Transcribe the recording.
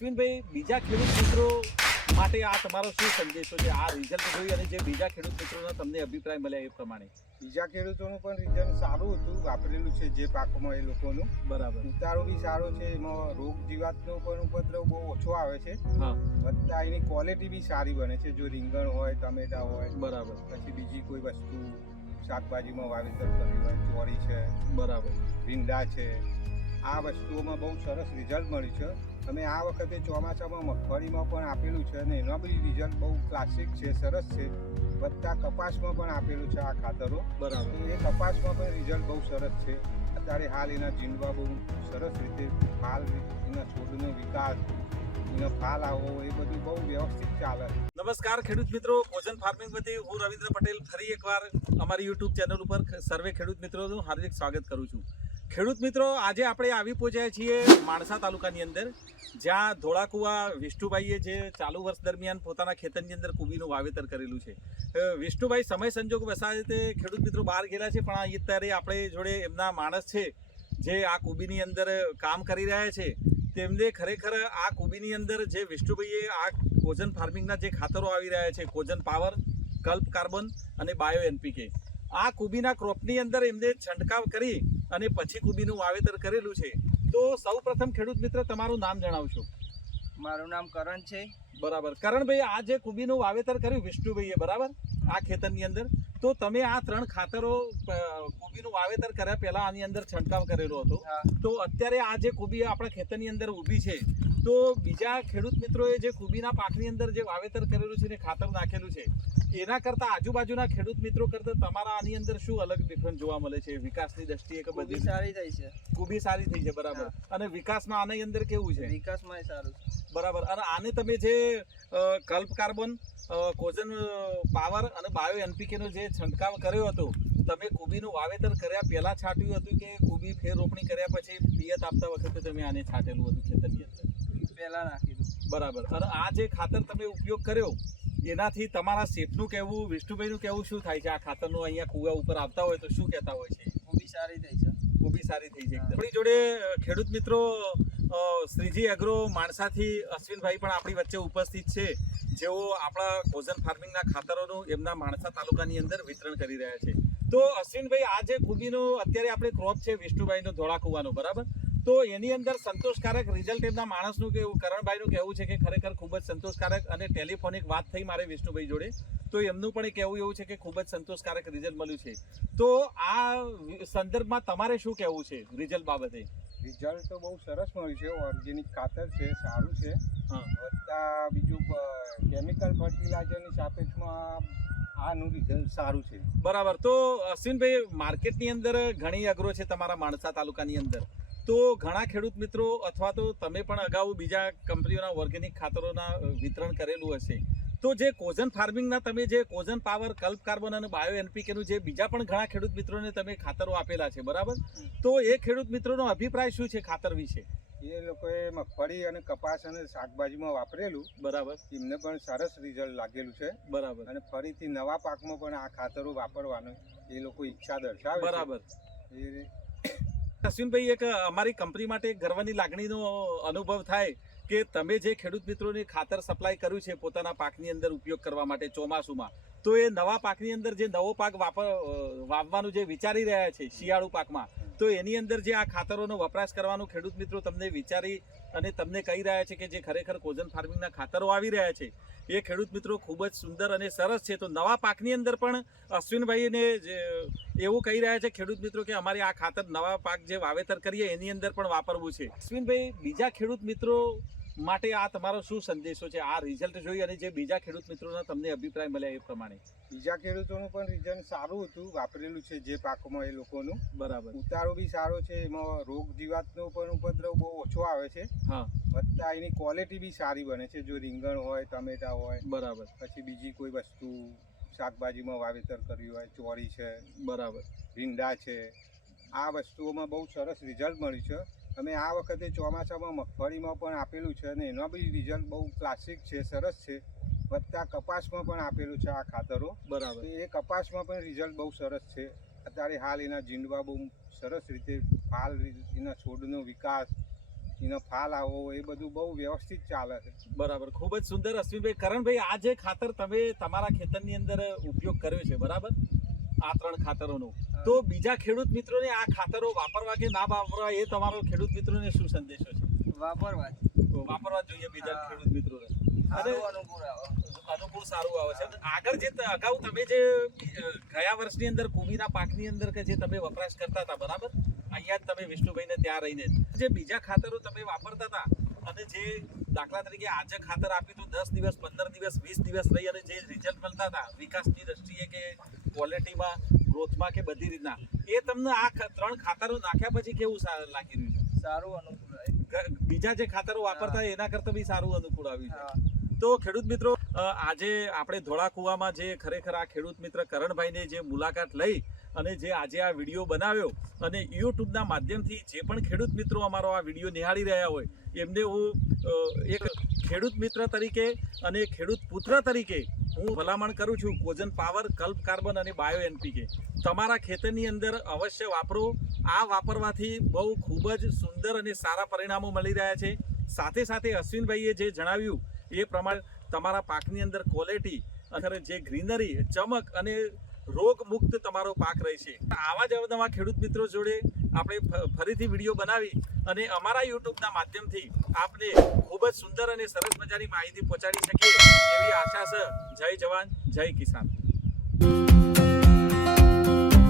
અશ્વિનભાઈ, બીજા ખેડૂત મિત્રો માટે આ તમારો શું સંદેશો છે? આ રિઝલ્ટ જોઈ અને જે બીજા ખેડૂત મિત્રોનો તમને અભિપ્રાય મળ્યા એ પ્રમાણે. બીજા ખેડૂતોનું પણ રિઝલ્ટ સારું હતું, વાપરેલું છે જે પાકોમાં એ લોકોનું. બરાબર. ઉતારો બી સારો છે, એમાં રોગ જીવાતનો પણ ઉપદ્રવ બહુ ઓછો આવે છે. હા. વત્તા એની ક્વોલિટી બી સારી બને છે. જો રીંગણ હોય, ટમેટા હોય, બરાબર. પછી બીજી કોઈ વસ્તુ શાકભાજીમાં વાવેતર કર્યું હોય, ચોરી છે, બરાબર, ભીંડા છે, આ વસ્તુઓમાં બહુ સરસ રિઝલ્ટ મળ્યું છે. અમે આ વખતે ચોમાસામાં મગફળીમાં પણ આપેલું છે અને એનો બી રિઝલ્ટ બહુ ક્લાસિક છે, સરસ છે. વત્તા કપાસમાં પણ આપેલું છે આ ખાતરો. બરાબર. તો એ કપાસમાં પણ રિઝલ્ટ બહુ સરસ છે. અત્યારે હાલ એના જીંડવા બહુ સરસ રીતે ફાલ, એના છોડનો વિકાસ, એનો ફાલ આવવો, એ બધું બહુ વ્યવસ્થિત ચાલે. નમસ્કાર ખેડૂત મિત્રો, કોઝન ફાર્મિંગ વતી હું રવિન્દ્ર પટેલ ફરી એકવાર અમારી યુટ્યુબ ચેનલ ઉપર સર્વે ખેડૂત મિત્રોનું હાર્દિક સ્વાગત કરું છું. ખેડૂત મિત્રો, આજે આપણે આવી પહોંચ્યા છીએ માણસા તાલુકાની અંદર, જ્યાં ધોળાકુવા વિષ્ણુભાઈએ જે ચાલુ વર્ષ દરમિયાન પોતાના ખેતરની અંદર કુબીનું વાવેતર કરેલું છે. વિષ્ણુભાઈ સમય સંજોગ વસાતે ખેડૂત મિત્રો બહાર ગયેલા છે, પણ અત્યારે આપણે જોડે એમના માણસ છે જે આ કુબીની અંદર કામ કરી રહ્યા છે. તેમને ખરેખર આ કુબીની અંદર જે વિષ્ણુભાઈએ આ કોઝન ફાર્મિંગના જે ખાતરો આવી રહ્યા છે, કોઝન પાવર, કલ્પ કાર્બન અને બાયો એનપીકે, આ કુબીના ક્રોપની અંદર એમને છંટકાવ કરી અને પછી કુબીનું વાવેતર કરેલું છે. તો સૌ પ્રથમ ખેડૂત મિત્ર તમારું નામ જણાવશો? મારું નામ કરણ છે. બરાબર. કરણભાઈ, આ જે કુબીનું વાવેતર કર્યું વિષ્ણુભાઈએ, બરાબર, આ ખેતરની અંદર, તો તમે આ 3 ખાતરો કુબીનું વાવેતર કર્યા પહેલા આની અંદર છંટકાવ કરેલો હતો. તો અત્યારે આ જે કુબી આપણા ખેતરની અંદર ઊભી છે, તો બીજા ખેડૂત મિત્રોએ જે કુબીના પાકની અંદર જે વાવેતર કરેલું છે ને ખાતર નાખેલું છે, એના કરતા આજુબાજુના ખેડૂત મિત્રો કરતા તમારા આની અંદર શું અલગ ડિફરન્સ જોવા મળે છે વિકાસની દ્રષ્ટિએ? કે બધી સારી થઈ છે. કુબી સારી થઈ છે, બરાબર. અને વિકાસમાં આની અંદર કેવું છે? વિકાસમાં સારું છે, બરાબર. અને આને તમે જે કલ્પ કાર્બન, કોઝન પાવર અને બાયો એનપીકે નો જે છંટકાવ કર્યો હતો, તમે કુબીનું વાવેતર કર્યા પહેલા છાંટ્યું હતું કે કુબી ફેર રોપણી કર્યા પછી પિયત આપતા વખતે તમે આને છાંટેલું હતું ખેતરની અંદર? પહેલા નાખી. બરાબર. અને આ જે ખાતર તમે ઉપયોગ કર્યો, એનાથી તમારા શેઠનું કહેવું, વિષ્ણુભાઈનું કહેવું શું થાય છે? આ ખાતરનું અહીંયા કુવા ઉપર આવતા હોય તો શું કહેતા હોય છે? કુબી સારી થઈ છે. કુબી સારી થઈ છે. આપણી જોડે ખેડૂત મિત્રો શ્રીજી એગ્રો માણસાથી અશ્વિનભાઈ પણ આપણી વચ્ચે ઉપસ્થિત છે, જેઓ આપણા કોઝન ફાર્મિંગના ખાતરોનું એમના માણસા તાલુકાની અંદર વિતરણ કરી રહ્યા છે. તો અશ્વિનભાઈ, આ જે કુબીનું અત્યારે આપણે ક્રોપ છે વિષ્ણુભાઈનો ધોળાકુવાનો, બરાબર, તો એની અંદર સંતોષકારક રિઝલ્ટ એમના માણસનું કેવું, કરણભાઈનું કહેવું છે કે ખરેખર ખૂબ જ સંતોષકારક, અને ટેલિફોનિક વાત થઈ મારે વિષ્ણુભાઈ જોડે, તો એમનું પણ કહેવું એવું છે કે ખૂબ જ સંતોષકારક રિઝલ્ટ મળ્યું છે. તો આ સંદર્ભમાં તમારે શું કહેવું છે રિઝલ્ટ બાબતે? રિઝલ્ટ તો બહુ સરસ મળ્યું છે. ઓર્ગેનિક ખાતર છે, સારું છે. હા. વત્તા બીજું કેમિકલ ફર્ટિલાઇઝરની સાપેક્ષમાં આનું રિઝલ્ટ સારું છે. બરાબર. તો અશ્વિનભાઈ, માર્કેટની અંદર ઘણી અગ્રો છે તમારા માણસા તાલુકાની અંદર, તો ઘણા ખેડૂત મિત્રો અથવા તો તમે પણ અગાઉ બીજા કંપનીઓના ઓર્ગેનિક ખાતરોના વિતરણ કરેલું હશે, તો જે કોઝન ફાર્મિંગના તમે જે કોઝન પાવર, કલ્પ કાર્બન અને બાયો એનપીકેનું જે બીજા પણ ઘણા ખેડૂત મિત્રોને તમે ખાતરો આપેલા છે, બરાબર, તો એ ખેડૂત મિત્રોનો અભિપ્રાય શું છે ખાતર વિશે? એ લોકોએ મગફળી અને કપાસ અને શાકભાજીમાં વાપરેલું, બરાબર, એમને પણ સરસ રિઝલ્ટ લાગેલું છે. બરાબર. અને ફરીથી નવા પાકમાં પણ આ ખાતરો વાપરવાનું એ લોકો ઈચ્છા દર્શાવે. બરાબર. એ અશ્વિનભાઈ, એક અમારી કંપની માટે ગર્વની લાગણીનો અનુભવ થાય કે તમે જે ખેડૂત મિત્રોને ખાતર સપ્લાય કર્યું છે પોતાના પાકની અંદર ઉપયોગ કરવા માટે ચોમાસુમાં, તો એ નવા પાકની અંદર જે નવો પાક વાવવાનું જે વિચારી રહ્યા છે શિયાળુ પાકમાં, તો એની અંદર જે આ ખાતરોનો વપરાશ કરવાનું ખેડૂત મિત્રો તમને વિચારી અને તમને કહી રહ્યા છે કે જે ખરેખર કોઝન ફાર્મિંગના ખાતરો આવી રહ્યા છે, એ ખેડૂત મિત્રો ખૂબ જ સુંદર અને સરસ છે. તો નવા પાકની અંદર પણ અશ્વિનભાઈને એવું કહી રહ્યા છે ખેડૂત મિત્રો કે અમારે આ ખાતર નવા પાક જે વાવેતર કરીએ એની અંદર પણ વાપરવું છે. અશ્વિનભાઈ, બીજા ખેડૂત મિત્રો માટે આ તમારો શું સંદેશો છે આ રિઝલ્ટ જોઈ અને જે બીજા ખેડૂત મિત્રોના તમને અભિપ્રાય મળ્યા એ પ્રમાણે? બીજા ખેડૂતોનું પણ રિઝલ્ટ સારું હતું, વાપરેલું છે જે પાકોમાં એ લોકોનું. બરાબર. ઉતારો બી સારો છે, એમાં રોગ જીવાતનો પણ ઉપદ્રવ બહુ ઓછો આવે છે. હા. વત્તા એની ક્વોલિટી બી સારી બને છે. જો રીંગણ હોય, ટમેટા હોય, બરાબર, પછી બીજી કોઈ વસ્તુ શાકભાજીમાં વાવેતર કર્યું હોય, ચોરી છે, બરાબર, ભીંડા છે, આ વસ્તુઓમાં બહુ સરસ રિઝલ્ટ મળ્યું છે. અમે આ વખતે ચોમાસામાં મગફળીમાં પણ આપેલું છે અને એનો બી રિઝલ્ટ બહુ ક્લાસિક છે, સરસ છે. વત્તા કપાસમાં પણ આપેલું છે આ ખાતરો. બરાબર. એ કપાસમાં પણ રિઝલ્ટ બહુ સરસ છે. અત્યારે હાલ એના જીંડવા બહુ સરસ રીતે ફાલ, એના છોડનો વિકાસ, એનો ફાલ આવવો એ બધું બહુ વ્યવસ્થિત ચાલે છે. બરાબર, ખૂબ જ સુંદર. અશ્વિનભાઈ, કરણભાઈ, આ જે ખાતર તમે તમારા ખેતરની અંદર ઉપયોગ કર્યો છે, બરાબર, આ 3 ખાતરોનો, તો બીજા ખેડૂત મિત્રોને આ ખાતરો વાપરવા કે ના વાપરવા એ તમારો ખેડૂત મિત્રોને શું સંદેશો છે? વાપરવા વાપરવા જોઈએ બીજા હા. ખેડૂત મિત્રોને. અને સારું અનુકૂળ આવે. અનુકૂળ સારું આવે છે. આગળ જે અગાઉ તમે જે ગયા વર્ષની અંદર કોબીના પાકની અંદર કે જે તમે વપરાશ કરતા હતા, બરાબર, અહીંયા જ તમે વિષ્ણુભાઈને ત્યાં રહીને જે બીજા ખાતરો તમે વાપરતા હતા અને જે દાખલા તરીકે આજે ખાતર આપ્યું તો 10 દિવસ 15 દિવસ 20 દિવસ રહી અને જે રિઝલ્ટ મળતા હતા વિકાસની દ્રષ્ટિએ કે ક્વોલિટીમાં, ગ્રોથમાં કે બધી રીતના, એ તમને આ 3 ખાતરો નાખ્યા પછી કેવું લાગી રહ્યું છે? સારું અનુકૂળ આવે. બીજા જે ખાતરો વાપરતા એના કરતા બી સારું અનુકૂળ આવ્યું છે. હા. તો ખેડૂત મિત્રો, આજે આપણે ધોળાકુવામાં જે ખરેખર આ ખેડૂત મિત્ર કરણભાઈને જે મુલાકાત લઈ અને જે આજે આ વિડીયો બનાવ્યો અને યુટ્યુબના માધ્યમથી જે પણ ખેડૂત મિત્રો અમારો આ વિડીયો નિહાળી રહ્યા હોય એમને હું એક ખેડૂત મિત્ર તરીકે અને ખેડૂત પુત્ર તરીકે હું ભલામણ કરું છું, કોઝન પાવર, કલ્પ કાર્બન અને બાયો એનપીકે તમારા ખેતરની અંદર અવશ્ય વાપરો. આ વાપરવાથી બહુ ખૂબ જ સુંદર અને સારા પરિણામો મળી રહ્યા છે. સાથે સાથે અશ્વિનભાઈએ જે જણાવ્યું એ પ્રમાણે તમારા પાકની અંદર ક્વોલિટી અને જે ગ્રીનરી, ચમક અને રોગ મુક્ત તમારો પાક રહેશે. આવા જ નવા ખેડૂત મિત્રો જોડે આપણે ફરીથી વિડીયો બનાવી અને અમારા યુટ્યુબના માધ્યમથી આપને ખૂબ જ સુંદર અને સરસ મજાની માહિતી પહોંચાડી શકીએ એવી આશા છે. જય જવાન, જય કિસાન.